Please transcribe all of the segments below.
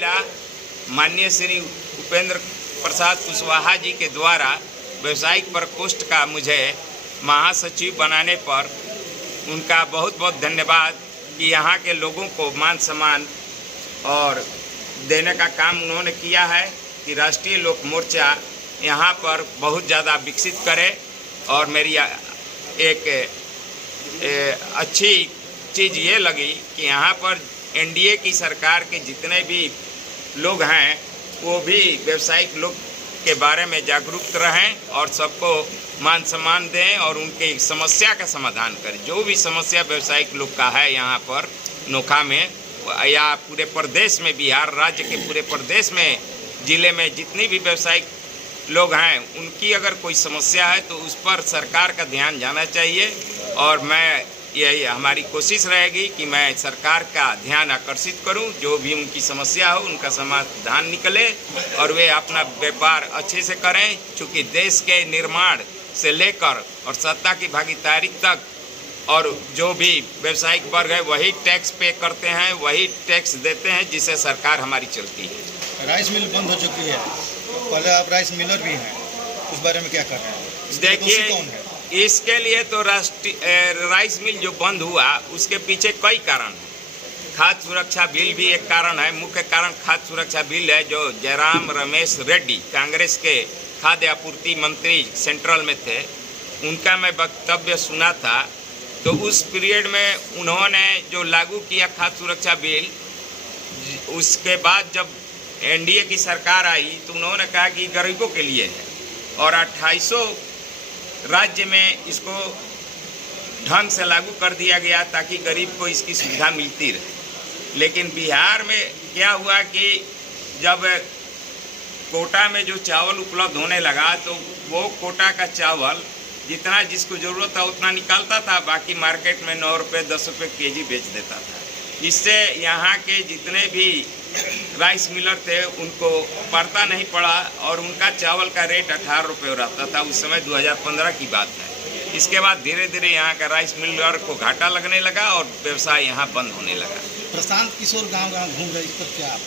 माननीय श्री उपेंद्र प्रसाद कुशवाहा जी के द्वारा व्यवसायिक प्रकोष्ठ का मुझे महासचिव बनाने पर उनका बहुत बहुत धन्यवाद कि यहाँ के लोगों को मान सम्मान और देने का काम उन्होंने किया है कि राष्ट्रीय लोक मोर्चा यहाँ पर बहुत ज़्यादा विकसित करे। और मेरी एक अच्छी चीज़ ये लगी कि यहाँ पर एनडीए की सरकार के जितने भी लोग हैं वो भी व्यावसायिक लोग के बारे में जागरूक रहें और सबको मान सम्मान दें और उनके समस्या का समाधान करें। जो भी समस्या व्यावसायिक लोग का है यहाँ पर नोखा में या पूरे प्रदेश में, बिहार राज्य के पूरे प्रदेश में, ज़िले में जितनी भी व्यावसायिक लोग हैं उनकी अगर कोई समस्या है तो उस पर सरकार का ध्यान जाना चाहिए। और मैं यही हमारी कोशिश रहेगी कि मैं सरकार का ध्यान आकर्षित करूं, जो भी उनकी समस्या हो उनका समाधान निकले और वे अपना व्यापार अच्छे से करें। चूँकि देश के निर्माण से लेकर और सत्ता की भागीदारी तक और जो भी व्यावसायिक वर्ग है वही टैक्स पे करते हैं, वही टैक्स देते हैं जिससे सरकार हमारी चलती है। राइस मिल बंद हो चुकी है, पहले आप राइस मिलर भी हैं, उस बारे में क्या कर रहे हैं? देखिए, इसके लिए तो राइस मिल जो बंद हुआ उसके पीछे कई कारण हैं। खाद्य सुरक्षा बिल भी एक कारण है। मुख्य कारण खाद्य सुरक्षा बिल है जो जयराम रमेश रेड्डी कांग्रेस के खाद्य आपूर्ति मंत्री सेंट्रल में थे, उनका मैं वक्तव्य सुना था। तो उस पीरियड में उन्होंने जो लागू किया खाद्य सुरक्षा बिल, उसके बाद जब एनडीए की सरकार आई तो उन्होंने कहा कि गरीबों के लिए है और 2800 राज्य में इसको ढंग से लागू कर दिया गया ताकि गरीब को इसकी सुविधा मिलती रहे। लेकिन बिहार में क्या हुआ कि जब कोटा में जो चावल उपलब्ध होने लगा तो वो कोटा का चावल जितना जिसको ज़रूरत था उतना निकालता था, बाकी मार्केट में 9 रुपये 10 रुपये केजी बेच देता था। इससे यहाँ के जितने भी राइस मिलर थे उनको पड़ता नहीं पड़ा और उनका चावल का रेट 18 रुपये रहता था। उस समय 2015 की बात है। इसके बाद धीरे धीरे यहाँ का राइस मिलर को घाटा लगने लगा और व्यवसाय यहाँ बंद होने लगा। प्रशांत किशोर गांव-गांव घूम रहे, इस पर क्या आप?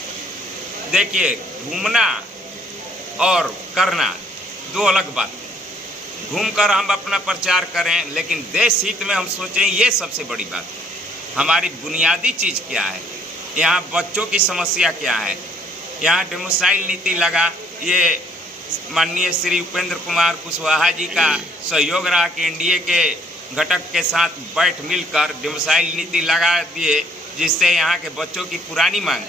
देखिए, घूमना और करना दो अलग बात है। घूमकर हम अपना प्रचार करें लेकिन देश हित में हम सोचें, ये सबसे बड़ी बात है। हमारी बुनियादी चीज़ क्या है, यहाँ बच्चों की समस्या क्या है। यहाँ डोमिसाइल नीति लगा, ये माननीय श्री उपेंद्र कुमार कुशवाहा जी का सहयोग रहा कि एनडीए के घटक के साथ बैठ मिलकर डोमिसाइल नीति लगा दिए, जिससे यहाँ के बच्चों की पुरानी मांग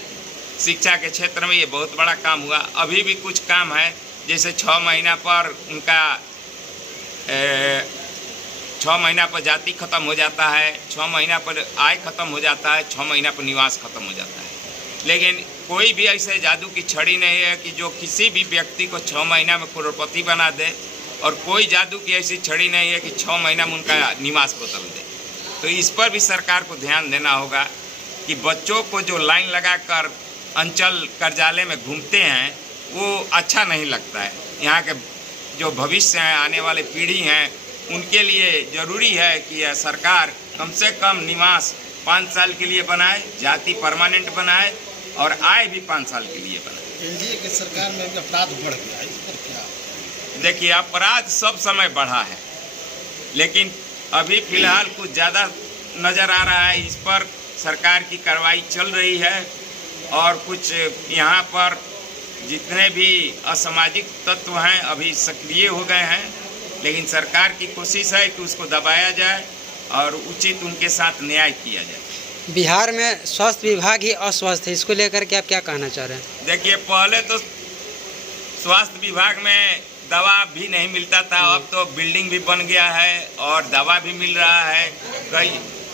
शिक्षा के क्षेत्र में ये बहुत बड़ा काम हुआ। अभी भी कुछ काम है, जैसे 6 महीना पर उनका 6 महीना पर जाति खत्म हो जाता है, 6 महीना पर आय खत्म हो जाता है, 6 महीना पर निवास खत्म हो जाता है। लेकिन कोई भी ऐसे जादू की छड़ी नहीं है कि जो किसी भी व्यक्ति को 6 महीना में करोड़पति बना दे, और कोई जादू की ऐसी छड़ी नहीं है कि 6 महीना में उनका निवास बदल दे। तो इस पर भी सरकार को ध्यान देना होगा कि बच्चों को जो लाइन लगाकर अंचल कार्यालय में घूमते हैं वो अच्छा नहीं लगता है। यहाँ के जो भविष्य हैं, आने वाले पीढ़ी हैं, उनके लिए ज़रूरी है कि यह सरकार कम से कम निवास 5 साल के लिए बनाए, जाति परमानेंट बनाए और आय भी 5 साल के लिए बनाए। एनडीए की सरकार में भी अपराध बढ़ गया, इस पर क्या? देखिए, अपराध सब समय बढ़ा है, लेकिन अभी फिलहाल कुछ ज़्यादा नज़र आ रहा है। इस पर सरकार की कार्रवाई चल रही है और कुछ यहाँ पर जितने भी असामाजिक तत्व हैं अभी सक्रिय हो गए हैं, लेकिन सरकार की कोशिश है कि उसको दबाया जाए और उचित उनके साथ न्याय किया जाए। बिहार में स्वास्थ्य विभाग ही अस्वस्थ है, इसको लेकर के आप क्या कहना चाह रहे हैं? देखिए, पहले तो स्वास्थ्य विभाग में दवा भी नहीं मिलता था, अब तो बिल्डिंग भी बन गया है और दवा भी मिल रहा है।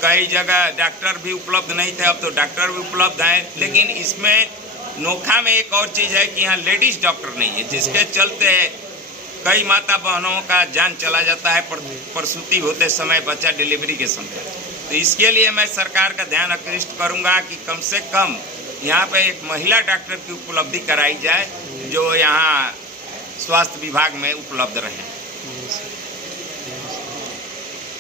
कई जगह डॉक्टर भी उपलब्ध नहीं थे, अब तो डॉक्टर भी उपलब्ध हैं। लेकिन इसमें नोखा में एक और चीज़ है कि यहाँ लेडीज़ डॉक्टर नहीं है, जिसके चलते कई माता बहनों का जान चला जाता है प्रसूति होते समय, बच्चा डिलीवरी के समय। तो इसके लिए मैं सरकार का ध्यान आकृष्ट करूँगा कि कम से कम यहाँ पे एक महिला डॉक्टर की उपलब्धि कराई जाए जो यहाँ स्वास्थ्य विभाग में उपलब्ध रहें।